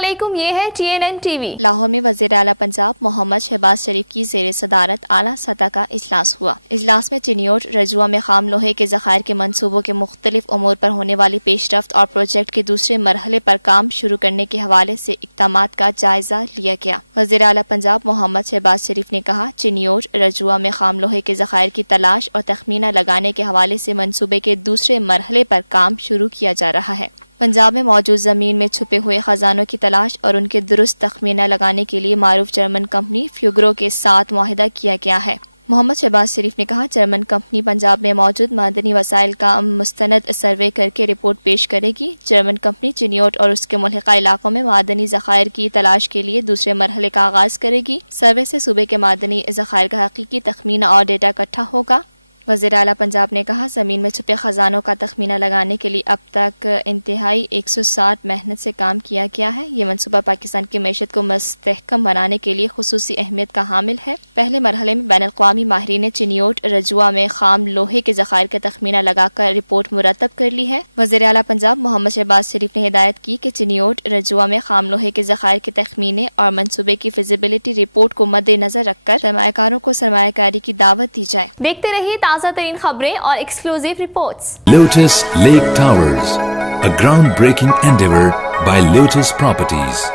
अस्सलामुअलैकुम, ये है TNN TV। लाहौर में वज़ीर आला पंजाब मोहम्मद शहबाज शरीफ की ज़ेर सदारत आला सतह का इजलास हुआ। इजलास में चिनियोट रजुआ में खाम लोहे के ज़खायर के मनसूबों के मुख्तलिफ उमूर पर होने वाली पेशरफ्त और प्रोजेक्ट के दूसरे मरहले पर काम शुरू करने के हवाले से इक़दामात का जायज़ा लिया गया। वज़ीर आला पंजाब मोहम्मद शहबाज शरीफ ने कहा, चिनियोट रजुआ में खाम लोहे के ज़खायर की तलाश और तखमीना लगाने के हवाले से मनसूबे के दूसरे मरहले पर काम शुरू किया जा रहा है। पंजाब में मौजूद ज़मीन में छुपे हुए ख़जानों की तलाश और उनके दुरुस्त तखमीना लगाने के लिए मारूफ जर्मन कंपनी फ्यूग्रो के साथ मुआहिदा किया गया है। मोहम्मद शहबाज शरीफ ने कहा, जर्मन कंपनी पंजाब में मौजूद मादनी वसाइल का मुस्तनद सर्वे करके रिपोर्ट पेश करेगी। जर्मन कंपनी चिनियोट और उसके मुल्हिका इलाकों में मादनी ज़खायर की तलाश के लिए दूसरे मरहले का आगाज़ करेगी। सर्वे से सूबे के मादनी ज़खायर का हकीकी तखमीना और डेटा इकट्ठा होगा। वज़ीर आला पंजाब ने कहा, ज़मीन में छुपे ख़जानों का तखमीना लगाने के लिए अब तक इंतहाई 160 मेहनत से काम किया गया है। ये मनसूबा पाकिस्तान की मैशत को मुस्तहकम बनाने के लिए खुसूसी अहमियत का हामिल है। पहले मरहले में बैन अल-अक़वामी माहिरीन ने चिनियोट रजुआ में खाम लोहे के ज़खायर का तखमीना लगाकर रिपोर्ट मुरतब कर ली है। वज़ीर आला पंजाब मोहम्मद शहबाज शरीफ ने हिदायत की कि चिनियोट रजुआ में खाम लोहे के ज़खायर के तखमीने और मनसूबे की फिजिबिलिटी रिपोर्ट को मद्देनजर रखकर सरमायाकारों को सरमायाकारी की दावत दी जाए। देखते रहिए ताज़ा तरीन खबरें और exclusive reports. Lotus Lake Towers, a groundbreaking endeavor by Lotus Properties.